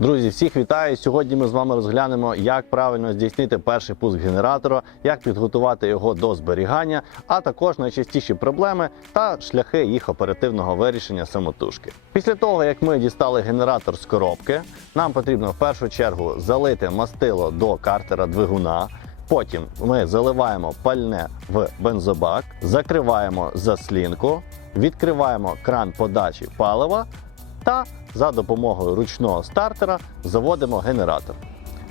Друзі, всіх вітаю! Сьогодні ми з вами розглянемо, як правильно здійснити перший пуск генератора, як підготувати його до зберігання, а також найчастіші проблеми та шляхи їх оперативного вирішення самотужки. Після того, як ми дістали генератор з коробки, нам потрібно в першу чергу залити мастило до картера двигуна. Потім ми заливаємо пальне в бензобак, закриваємо заслінку, відкриваємо кран подачі палива та за допомогою ручного стартера заводимо генератор.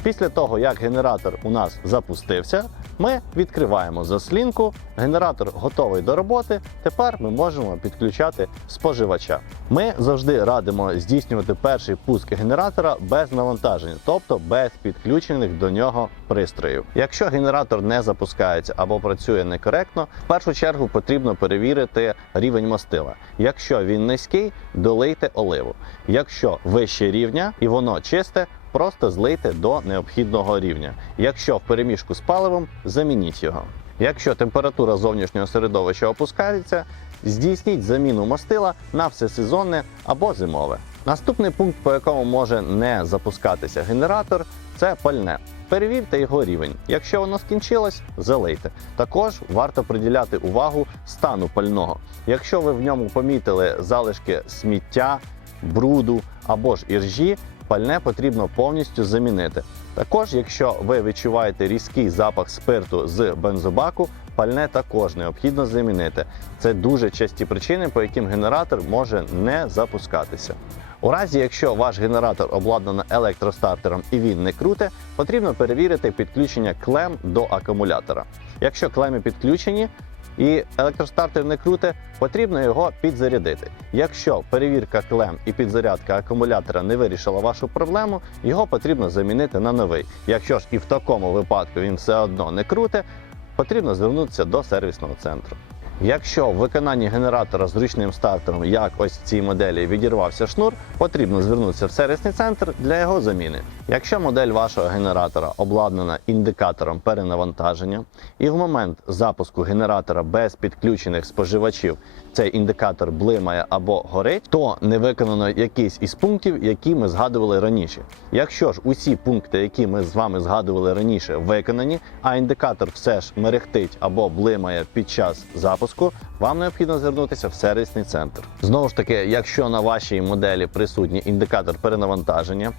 Після того, як генератор у нас запустився, ми відкриваємо заслінку, генератор готовий до роботи. Тепер ми можемо підключати споживача. Ми завжди радимо здійснювати перший пуск генератора без навантажень, тобто без підключених до нього пристроїв. Якщо генератор не запускається або працює некоректно, в першу чергу потрібно перевірити рівень мастила. Якщо він низький, долийте оливу. Якщо вище рівня і воно чисте, просто злийте до необхідного рівня. Якщо в переміжку з паливом, замініть його. Якщо температура зовнішнього середовища опускається, здійсніть заміну мастила на всесезонне або зимове. Наступний пункт, по якому може не запускатися генератор, це пальне. Перевірте його рівень. Якщо воно скінчилось, залийте. Також варто приділяти увагу стану пального. Якщо ви в ньому помітили залишки сміття, бруду або ж іржі, пальне потрібно повністю замінити. Також, якщо ви відчуваєте різкий запах спирту з бензобаку, пальне також необхідно замінити. Це дуже часті причини, по яким генератор може не запускатися. У разі, якщо ваш генератор обладнаний електростартером і він не круте, потрібно перевірити підключення клем до акумулятора. Якщо клеми підключені, і електростартер не круте, потрібно його підзарядити. Якщо перевірка клем і підзарядка акумулятора не вирішила вашу проблему, його потрібно замінити на новий. Якщо ж і в такому випадку він все одно не круте, потрібно звернутися до сервісного центру. Якщо в виконанні генератора з ручним стартером, як ось в цій моделі, відірвався шнур, потрібно звернутися в сервісний центр для його заміни. Якщо модель вашого генератора обладнана індикатором перенавантаження, і в момент запуску генератора без підключених споживачів цей індикатор блимає або горить, то не виконано якийсь із пунктів, які ми згадували раніше. Якщо ж усі пункти, які ми з вами згадували раніше, виконані, а індикатор все ж мерехтить або блимає під час запуску, вам необхідно звернутися в сервісний центр. Знову ж таки, якщо на вашій моделі присутній індикатор перенавантаження,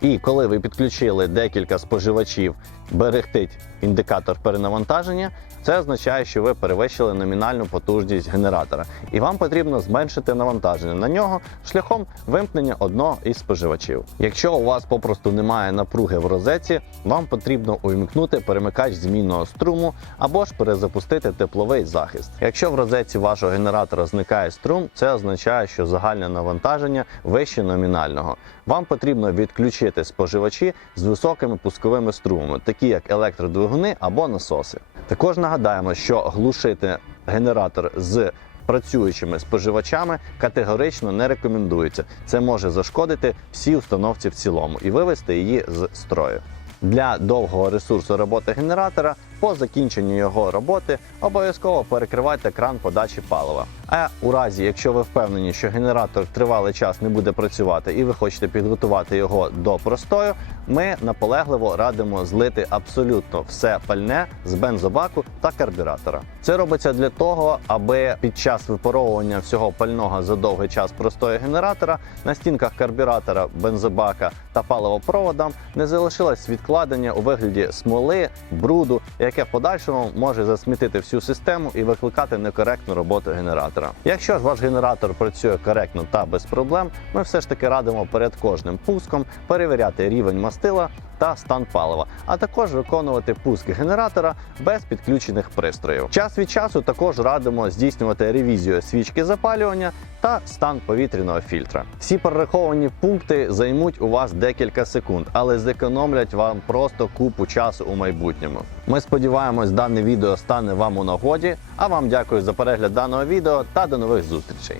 і коли ви підключили декілька споживачів, берегтить індикатор перенавантаження, це означає, що ви перевищили номінальну потужність генератора, і вам потрібно зменшити навантаження на нього шляхом вимкнення одного із споживачів. Якщо у вас попросту немає напруги в розетці, вам потрібно увімкнути перемикач змінного струму або ж перезапустити тепловий захист. Якщо в розетці вашого генератора зникає струм, це означає, що загальне навантаження вище номінального. Вам потрібно відключити споживачі з високими пусковими струмами, такі як електродвигуни або насоси. Також нагадаємо, що глушити генератор з працюючими споживачами категорично не рекомендується. Це може зашкодити всій установці в цілому і вивести її з строю. Для довгого ресурсу роботи генератора по закінченню його роботи обов'язково перекривайте кран подачі палива. А у разі, якщо ви впевнені, що генератор тривалий час не буде працювати і ви хочете підготувати його до простою, ми наполегливо радимо злити абсолютно все пальне з бензобаку та карбюратора. Це робиться для того, аби під час випаровування всього пального за довгий час простої генератора на стінках карбюратора, бензобака та паливопроводам не залишилось відкладення у вигляді смоли, бруду, яке в подальшому може засмітити всю систему і викликати некоректну роботу генератора. Якщо ж ваш генератор працює коректно та без проблем, ми все ж таки радимо перед кожним пуском перевіряти рівень мастила та стан палива, а також виконувати пуск генератора без підключених пристроїв. Час від часу також радимо здійснювати ревізію свічки запалювання та стан повітряного фільтра. Всі перераховані пункти займуть у вас декілька секунд, але зекономлять вам просто купу часу у майбутньому. Ми сподіваємось, дане відео стане вам у нагоді. А вам дякую за перегляд даного відео та до нових зустрічей.